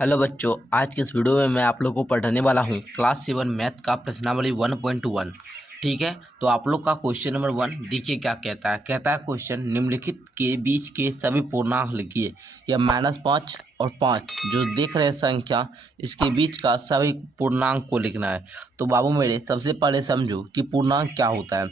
Hello बच्चों, आज के इस वीडियो में मैं आप लोगों को पढ़ाने वाला हूँ क्लास 7 मैथ का प्रश्नावली 1.1। ठीक है, तो आप लोग का क्वेश्चन नंबर 1 देखिए क्या कहता है। कहता है क्वेश्चन, निम्नलिखित के बीच के सभी पूर्णांक लिखिए। या -5 और 5 जो देख रहे हैं संख्या, इसके बीच का सभी पूर्णांक को लिखना है। तो बाबू मेरे, सबसे पहले समझो कि पूर्णांक क्या होता है।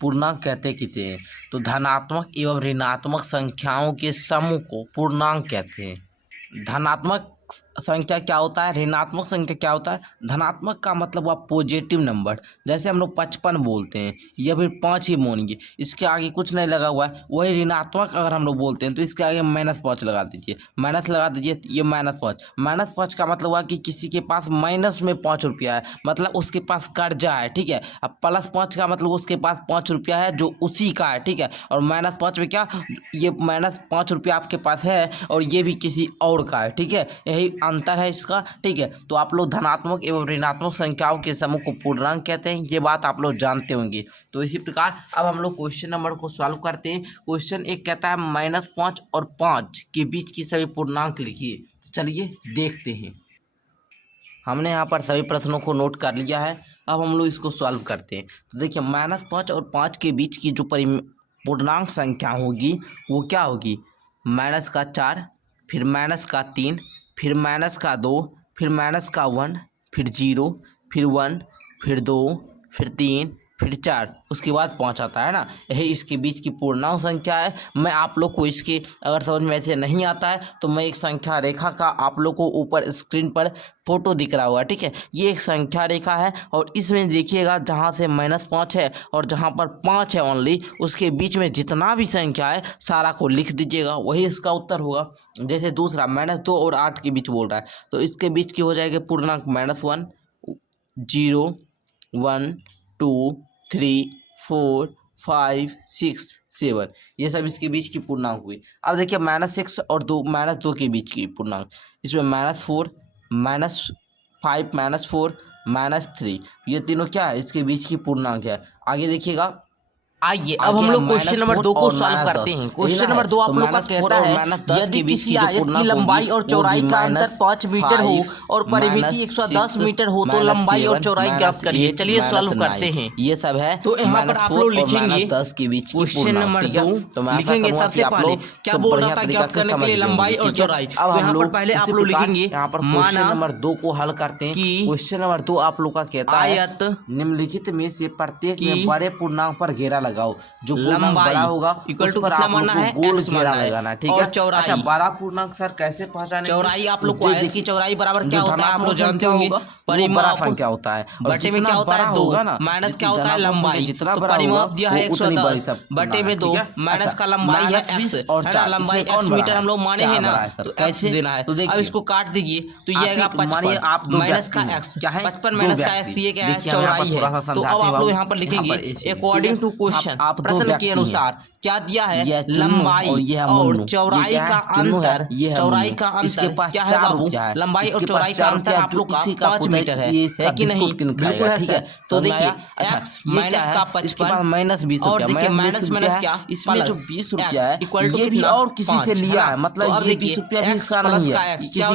पूर्णांक कहते किसे हैं? तो धनात्मक एवं ऋणात्मक संख्याओं के समूह को पूर्णांक कहते हैं। धनात्मक संख्या क्या होता है, ऋणात्मक संख्या क्या होता है। धनात्मक का मतलब हुआ पॉजिटिव नंबर, जैसे हम लोग 55 बोलते हैं या फिर 5 ही बोलेंगे, इसके आगे कुछ नहीं लगा हुआ है। वही ऋणात्मक अगर हम लोग बोलते हैं तो इसके आगे -5 लगा दीजिए, माइनस लगा दीजिए, ये -5। -5 का मतलब हुआ कि किसी के पास माइनस में 5 रुपया है, मतलब उसके पास कर्जा है। ठीक है, अब +5 का मतलब उसके पास 5 रुपया है जो उसी का है। ठीक है, और -5 में क्या, ये -5 रुपया आपके पास है और ये भी किसी और का है। ठीक है, यही अंतर है इसका। ठीक है, तो आप लोग धनात्मक एवं ऋणात्मक संख्याओं के समूह को पूर्णांक कहते हैं, ये बात आप लोग जानते होंगे। तो इसी प्रकार अब हम लोग क्वेश्चन नंबर को सॉल्व करते हैं। क्वेश्चन 1 कहता है -5 और 5 के बीच की सभी पूर्णांक लिखिए। चलिए देखते हैं। हमने यहाँ पर सभी प्रश्नों को नोट कर लिया है, अब हम लोग इसको सॉल्व करते हैं। तो देखिए, -5 और 5 के बीच की जो पूर्णांक संख्या होगी वो क्या होगी। -4, फिर -3, फिर -2, फिर -1, फिर 0, फिर 1, फिर 2, फिर 3, फिर 4, उसके बाद 5 आता है ना। यही इसके बीच की पूर्णांक संख्या है। मैं आप लोग को इसके अगर समझ में ऐसे नहीं आता है तो मैं एक संख्या रेखा का आप लोग को ऊपर स्क्रीन पर फोटो दिख रहा हुआ है। ठीक है, ये एक संख्या रेखा है और इसमें देखिएगा जहाँ से -5 है और जहाँ पर 5 है ओनली, उसके बीच में जितना भी संख्या है सारा को लिख दीजिएगा, वही इसका उत्तर होगा। जैसे दूसरा -2 और 8 के बीच बोल रहा है, तो इसके बीच की हो जाएगी पूर्णांक -1, 0, 1, 2, 3, 4, 5, 6, 7, ये सब इसके बीच की पूर्णांक हुई। अब देखिए -6 और -2 के बीच की पूर्णांक, इसमें -4, -5, -4, -3, ये तीनों क्या है, इसके बीच की पूर्णांक है। आगे देखिएगा, आइए अब हम लोग क्वेश्चन नंबर 2 को सॉल्व करते हैं। क्वेश्चन नंबर 2 आप लोग का कहता है, यदि किसी आयत की लंबाई और चौड़ाई का अंतर 5 मीटर हो और परिमिति 110 मीटर हो तो लंबाई और चौड़ाई ज्ञात करिए। चलिए सॉल्व करते हैं। ये सब है, तो यहाँ पर आप लोग लिखेंगे 10 के बीच क्वेश्चन नंबर 2 लिखेंगे। सबसे पहले क्या बोल रहा था, ज्ञात करने के लिए लंबाई और चौड़ाई। अब यहाँ पर पहले आप लोग लिखेंगे, यहाँ पर क्वेश्चन नंबर 2 को हल करते हैं। क्वेश्चन नंबर 2 आप लोग का कहता है, आयत निम्नलिखित में से प्रत्येक में बड़े पूर्णांक पर घेरा लगाओ। जो लंबाई बड़ा होगा इक्वल टू कितना मानना है, गोल घेरा लगाना। ठीक है, चौड़ाई, अच्छा बड़ा पूर्णांक सर कैसे पहचानेंगे। चौड़ाई आप लोग को आयत की चौड़ाई बराबर क्या होता है आप लोग जानते होंगे, परिमाप संख्या होता है। बटे में क्या होता है 2, माइनस क्या होता है लंबाई, जितना परिमाप दिया है 110 बटे में 2, माइनस का लंबाई है x और लंबाई x मीटर हम लोग माने हैं ना, तो कैसे देना है। अब इसको काट दीजिए तो ये आएगा 55 माइनस का x, 55 माइनस का x, ये क्या है, चौड़ाई है। तो अब आप लोग यहाँ पर लिखेंगे अकॉर्डिंग टू क्वेश्चन, प्रश्न के अनुसार क्या दिया है, लंबाई और चौड़ाई का अंतर। चौड़ाई का अंतर क्या है बाबू, लंबाई और चौड़ाई का अंतर आप लोग का 5 मीटर है कि नहीं, बिल्कुल है सर। तो देखिए x माइनस का 55 और देखिए माइनस क्या, इसमें जो 20 रुपया है ये भी और किसी से लिया है, मतलब ये 20 रुपया भी इसका नहीं है, किसी को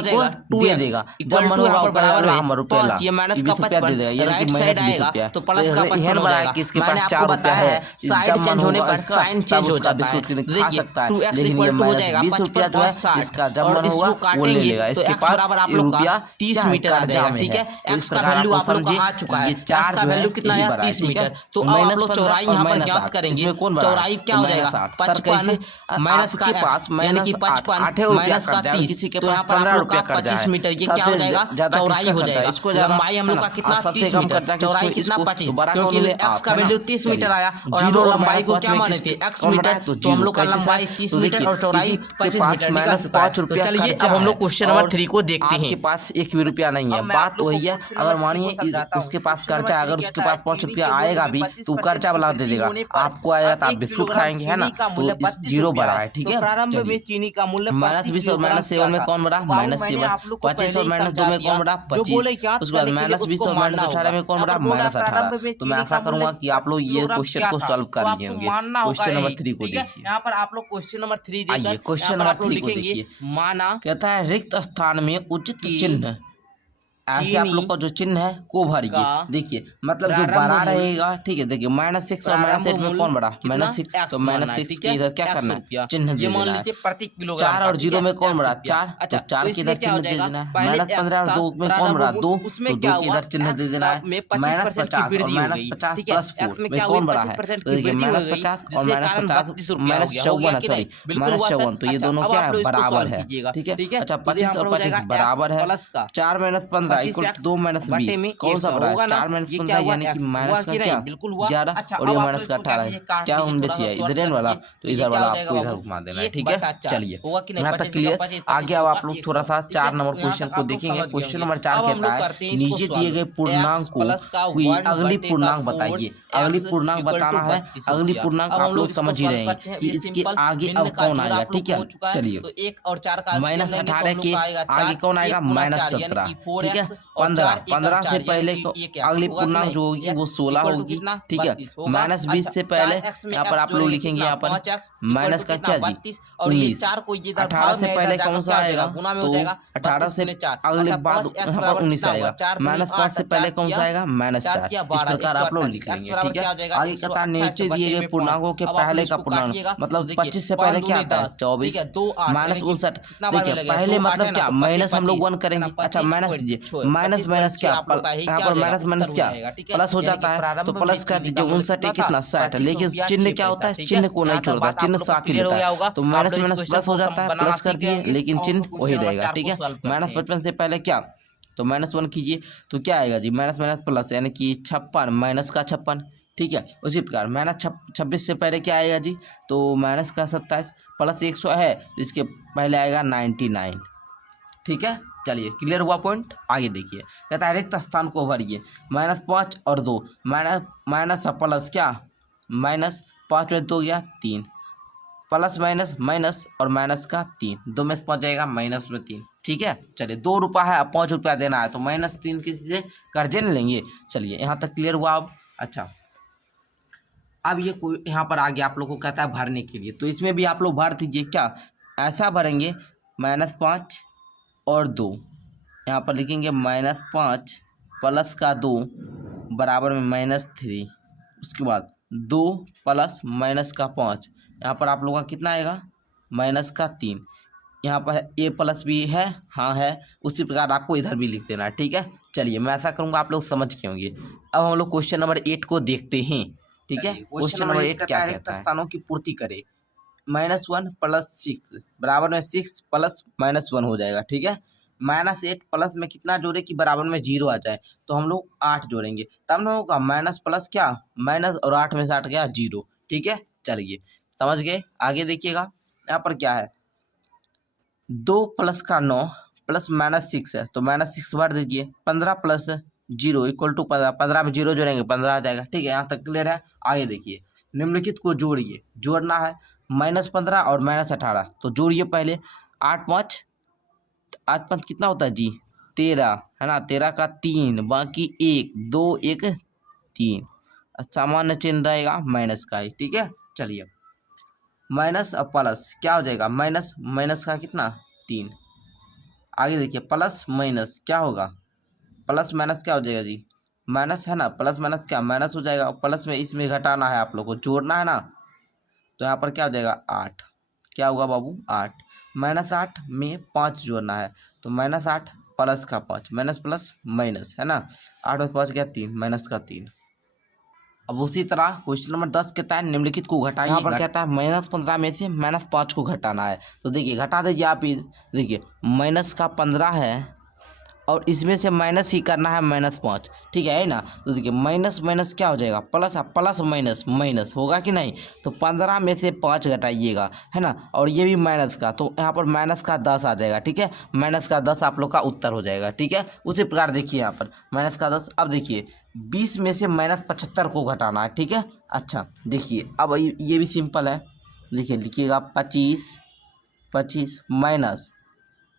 दे देगा। जब मन होगा बराबर है रुपया, ये माइनस का 55 राइट साइड आएगा तो प्लस का 55 हो जाएगा। मैंने आपको बताया है साइड चेंज होने पर साइन चेंज हो जाता है। देखिए 2x इक्वल टू हो जाएगा 55 + 60 और इसको काटेंगे तो x बराबर आप लोग का 30 मीटर आ जाएगा। ठीक है, x का वैल्यू आप लोग का आ चुका है, x का वैल्यू कितना है 30 मीटर। तो अब आप लोग चौड़ाई यहाँ पर ज्ञात करेंगे। चौड़ाई क्या हो जाएगा 55 माइनस का x यानी कि 55 माइनस का 30, तो यहाँ पर आप लोग का 25 मीटर, ये क्या हो जाएगा चौड़ाई हो जाएगा। लंबाई हम लोग का कितना 30 मीटर, चौड़ाई कितना 25, क्योंकि x का वैल्यू 30 मीटर आया और हम लोग लंबाई को क्या माने थे x मीटर, तो हम लोग का लंबाई 30 मीटर और चौड़ाई 25 मीटर निकल चुका है। तो चलिए अब हम लोग क्वेश्चन नंबर 3 को देखते हैं। आपके पास 1 भी रुपया नहीं है, बात वही है। अगर मानिए उसके पास कर्जा, अगर उसके पास 5 रुपया आएगा भी तो कर्जा वाला दे देगा, आपको आएगा तो आप बिस्कुट खाएंगे, है ना, तो 0 बड़ा है। ठीक है, प्रारंभ में चीनी का मूल्य -20 और -7 में कौन बड़ा, -7, 25 और -2 में कौन बड़ा, 25, उसके बाद -20 और -18 में कौन बड़ा, -18। तो मैं आशा करूंगा कि आप लोग ये क्वेश्चन को सॉल्व कर लिए होंगे। क्वेश्चन नंबर 3 को देखिए। यहाँ पर आप लोग क्वेश्चन नंबर 3 आइए क्वेश्चन नंबर 3 को देखिए। माना कहता है रिक्त स्थान में उचित चिन्ह, ऐसे आप लोग का जो चिन्ह है को भरिए। देखिए मतलब जो बड़ा रहेगा, ठीक है, देखिए -6 और -8 में कौन बड़ा, -6, तो -6 के इधर क्या करना है, चिन्ह दे देना है। प्रति किलोग्राम 4 और 0 में कौन बड़ा, 4, तो 4 के इधर चिन्ह दे देना है। -15 और 2 में कौन बड़ा, 2, तो 2 के इधर चिन्ह दे देना है। -50 और -50 प्लस 4 में कौन बड़ा है, तो देखिए -50 और -50 -54, सॉरी -54, तो ये दोनों क्या है, बराबर है, ठीक है। अच्छा 25 और 25 बराबर है। 4 - 15 इक्वल 2 - 20, कौन सा बड़ा है, 4 - 15 यानी कि माइनस का क्या 11 और ये माइनस का 18 क्या उनमें से है, इधर वाला, तो इधर वाला आपको इधर घुमा देना है, ठीक है। चलिए यहाँ तक क्लियर। आगे अब आप लोग थोड़ा सा 4 नंबर क्वेश्चन को देखेंगे। क्वेश्चन नंबर 4 कहता है नीचे दिए गए पूर्णांक को कोई अगली पूर्णांक बताइए। अगली पूर्णांक बताना है। अगली पूर्णांक आप लोग समझ ही रहे हैं कि इसके आगे अब कौन आएगा, ठीक है। चलिए -18 के आगे कौन आएगा, -17, ठीक है। 15 से पहले अगली पूर्णांक जो होगी वो 16 होगी, ठीक है। -20 से पहले यहाँ पर आप लोग लिखेंगे यहाँ पर माइनस का क्या जी 19। 18 से पहले कौन सा आएगा, तो 18 से अगले बाद यहाँ पर 19 आएगा। -5 से पहले कौन सा आएगा, -4। इस प्रकार आप लोग लिख लेंगे, ठीक है। आगे कहता है नीचे दिए गए पूर्णांकों के पहले का पूर्णांक, मतलब 25 से पहले क्या आता है, 24 -59। देखिए पहले मतलब क्या माइनस हम लोग 1 करेंगे। अच्छा माइनस कीजिए, माइनस क्या, यहाँ पर माइनस क्या प्लस हो जाता है, तो प्लस कर दीजिए। 59 कितना 60, लेकिन चिन्ह क्या होता है, चिन्ह को नहीं छोड़ता, चिन्ह साथ ही रहता है, तो माइनस प्लस हो जाता है, प्लस कर दिए, लेकिन चिन्ह वही रहेगा, ठीक है। -55 से पहले क्या, तो -1 कीजिए, तो क्या आएगा जी माइनस प्लस यानी कि 56, माइनस का 56, ठीक है। उसी प्रकार -26 से पहले क्या आएगा जी, तो माइनस का 27 प्लस 100 है, तो इसके पहले आएगा 99, ठीक है। चलिए क्लियर हुआ पॉइंट। आगे देखिए कहता है रिक्त स्थान को भरिए। -5 और 2 माइनस प्लस क्या, -5 में 2 गया 3, प्लस माइनस और माइनस का 3, 2 में से 5 जाएगा माइनस में 3, ठीक है। चलिए 2 रुपया है, अब 5 रुपया देना है, तो -3 किसी से कर्जे नहीं लेंगे। चलिए यहाँ तक क्लियर हुआ। अब अच्छा अब ये कोई यहाँ पर आगे आप लोग को कहता है भरने के लिए, तो इसमें भी आप लोग भर दीजिए। क्या ऐसा भरेंगे, -5 और 2, यहाँ पर लिखेंगे -5 प्लस का 2 बराबर में -3, उसके बाद 2 प्लस माइनस का 5, यहाँ पर आप लोगों का कितना आएगा, -3। यहाँ पर a प्लस भी है, हाँ है, उसी प्रकार आपको इधर भी लिख देना है, ठीक है। चलिए मैं ऐसा करूँगा, आप लोग समझ के होंगे। अब हम लोग क्वेश्चन नंबर 8 को देखते हैं, ठीक है। क्वेश्चन नंबर 8 क्या कहता है, स्थानों की पूर्ति करे। -1 प्लस 6 बराबर में 6 प्लस -1 हो जाएगा, ठीक है। -8 प्लस में कितना जोड़े कि बराबर में 0 आ जाए, तो हम लोग 8 जोड़ेंगे, तब ना होगा माइनस प्लस क्या माइनस, और 8 में से 8 गया 0, ठीक है। चलिए समझ गए। आगे देखिएगा यहाँ पर क्या है, 2 प्लस का 9 प्लस -6 है, तो -6 भर दीजिए। 15 प्लस 0 इक्वल टू 15, 15 में 0 जोड़ेंगे 15 आ जाएगा, ठीक है। यहाँ तक क्लियर है। आगे देखिए निम्नलिखित को जोड़िए, जोड़ना है -15 और -18, तो जोड़िए पहले। 8 5 कितना होता है जी 13, है ना। 13 का 3 बाकी 1 2 1 3, सामान्य चिन्ह रहेगा माइनस का ही, ठीक है। चलिए माइनस और प्लस क्या हो जाएगा, माइनस का कितना 3। आगे देखिए प्लस माइनस क्या होगा, प्लस माइनस क्या हो जाएगा जी, माइनस है ना, प्लस माइनस क्या माइनस हो जाएगा। प्लस में इसमें घटाना है, आप लोग को जोड़ना है ना, तो यहाँ पर क्या हो जाएगा 8, क्या होगा बाबू 8। -8 में 5 जोड़ना है, तो -8 प्लस का 5 माइनस प्लस माइनस, है ना। 8 और 5 गया 3, माइनस का 3। अब उसी तरह क्वेश्चन नंबर 10 कहता है निम्नलिखित को घटाइए। यहाँ पर कहता है -15 में से -5 को घटाना है, तो देखिए घटा दीजिए आप ही। देखिए -15 है और इसमें से माइनस ही करना है -5, ठीक है ना। तो देखिए माइनस क्या हो जाएगा, प्लस माइनस होगा कि नहीं, तो 15 में से 5 घटाइएगा, है ना। और ये भी माइनस का, तो यहाँ पर माइनस का 10 आ जाएगा, ठीक है। माइनस का 10 आप लोग का उत्तर हो जाएगा, ठीक है। उसी प्रकार देखिए यहाँ पर माइनस का 10। अब देखिए 20 में से -75 को घटाना है, ठीक है। अच्छा देखिए अब ये भी सिंपल है। देखिए लिखिएगा 25 माइनस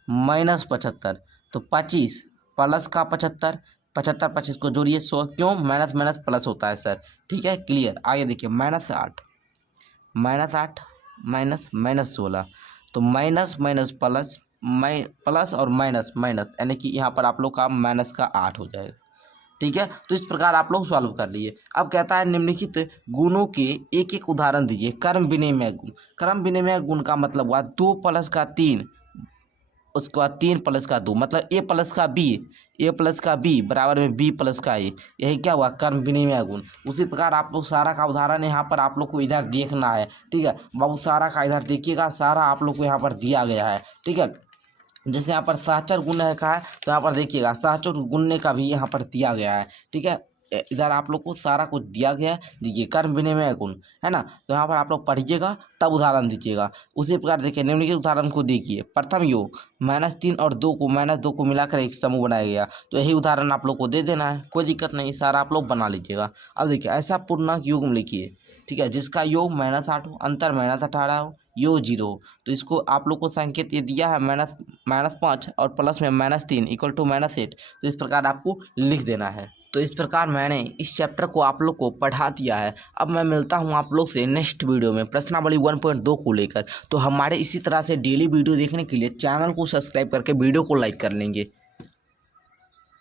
-75, तो 25 प्लस का 75 75 25 को जोड़िए 100, क्यों माइनस माइनस प्लस होता है सर। ठीक है, क्लियर। आगे देखिए -8 माइनस माइनस 16, तो माइनस माइनस प्लस प्लस और माइनस माइनस, यानी कि यहाँ पर आप लोग का माइनस का 8 हो जाएगा। ठीक है, तो इस प्रकार आप लोग सॉल्व कर लिए। अब कहता है निम्नलिखित गुणों के एक एक उदाहरण दीजिए। कर्म विनिमय गुण, कर्म विनिमय गुण का मतलब हुआ 2 + 3, उसके बाद 3 + 2, मतलब a + b बराबर में b + a, यही क्या हुआ कर्म विनिमय गुण। उसी प्रकार आप लोग सारा का उदाहरण यहाँ पर आप लोग को इधर देखना है। ठीक है बाबू, सारा का इधर देखिएगा, सारा आप लोग को यहाँ पर दिया गया है। ठीक है, जैसे यहाँ पर सहचर गुण है का है, तो यहाँ पर देखिएगा सहचर गुणने का भी यहाँ पर दिया गया है। ठीक है, इधर आप लोग को सारा कुछ दिया गया है। देखिए कर्म विनिमय गुण है ना, तो यहाँ पर आप लोग पढ़िएगा तब उदाहरण दीजिएगा। उसी प्रकार देखिए निम्नलिखित उदाहरण को देखिए। प्रथम योग -3 और 2 को -2 को मिलाकर एक समूह बनाया गया, तो यही उदाहरण आप लोग को दे देना है, कोई दिक्कत नहीं, सारा आप लोग बना लीजिएगा। अब देखिए ऐसा पूर्णांक योग लिखिए। ठीक है, जिसका योग -8 हो, अंतर -18 हो, योग 0 हो, तो इसको आप लोग को संकेत ये दिया है -5 और प्लस में -3 = -8, तो इस प्रकार आपको लिख देना है। तो इस प्रकार मैंने इस चैप्टर को आप लोग को पढ़ा दिया है। अब मैं मिलता हूँ आप लोग से नेक्स्ट वीडियो में प्रश्नावली 1.2 को लेकर। तो हमारे इसी तरह से डेली वीडियो देखने के लिए चैनल को सब्सक्राइब करके वीडियो को लाइक कर लेंगे।